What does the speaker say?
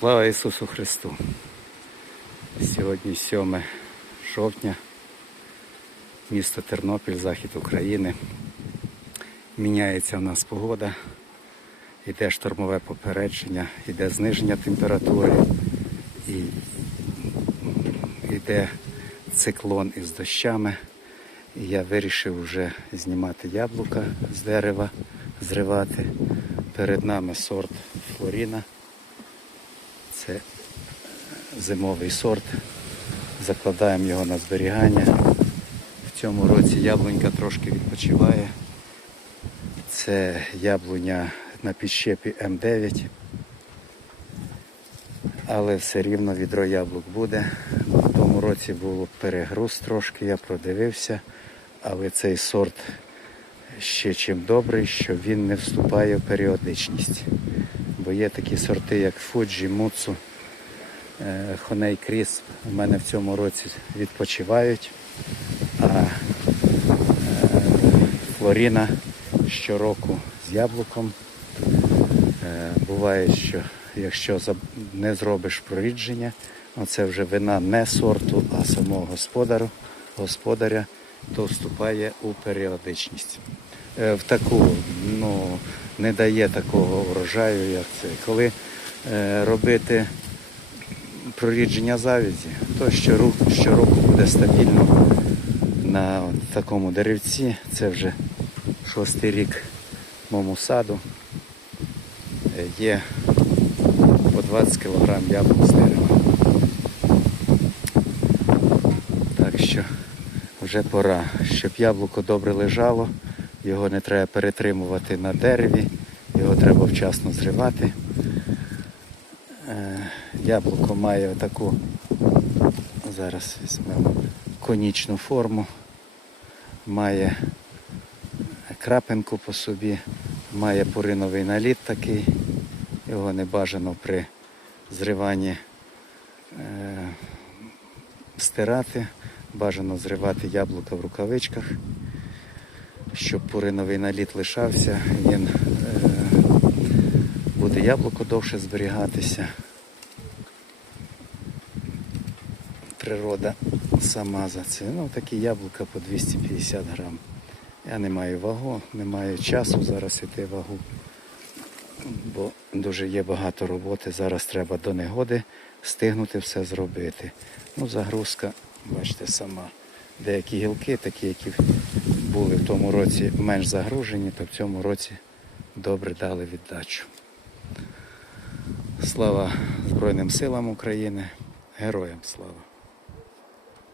Слава Ісусу Христу! Сьогодні 7 жовтня, місто Тернопіль, захід України. Міняється в нас погода, йде штормове попередження, йде зниження температури і йде циклон із дощами. І я вирішив вже знімати яблука з дерева, зривати. Перед нами сорт Флоріна. Це зимовий сорт. Закладаємо його на зберігання. В цьому році яблунька трошки відпочиває. Це яблуня на підщепі М9. Але все рівно відро яблук буде. В тому році було перегруз трошки, я продивився, але цей сорт ще чим добрий, що він не вступає в періодичність. Бо є такі сорти, як Фуджі, Муцу, е, Хоней Кріс. У мене в цьому році відпочивають. А е, Флоріна щороку з яблуком. Е, Буває, що якщо не зробиш прорідження, це вже вина не сорту, а самого господарю, господаря, то вступає у періодичність. Е, В таку ну, не дає такого урожаю, як це. Коли е, робити прорідження завязі, то щороку, щороку буде стабільно на такому деревці. Це вже шостий рік моєму саду. Е, Є по 20 кг яблук з дерева. Так що вже пора, щоб яблуко добре лежало, його не треба перетримувати на дереві, його треба вчасно зривати. Е, Яблуко має таку, зараз візьмемо конічну форму, має крапинку по собі, має пуриновий наліт такий, його не бажано при зриванні е, стирати, бажано зривати яблука в рукавичках, щоб пуриновий наліт лишався, він е, буде яблуко довше зберігатися. Природа сама за це. Ну, такі яблука по 250 грам. Я не маю вагу, не маю часу зараз іти вагу, бо дуже є багато роботи. Зараз треба до негоди встигнути все зробити. Ну, загрузка, бачите, сама. Деякі гілки, такі, які були в тому році менш загружені, то в цьому році добре дали віддачу. Слава Збройним силам України, героям слава!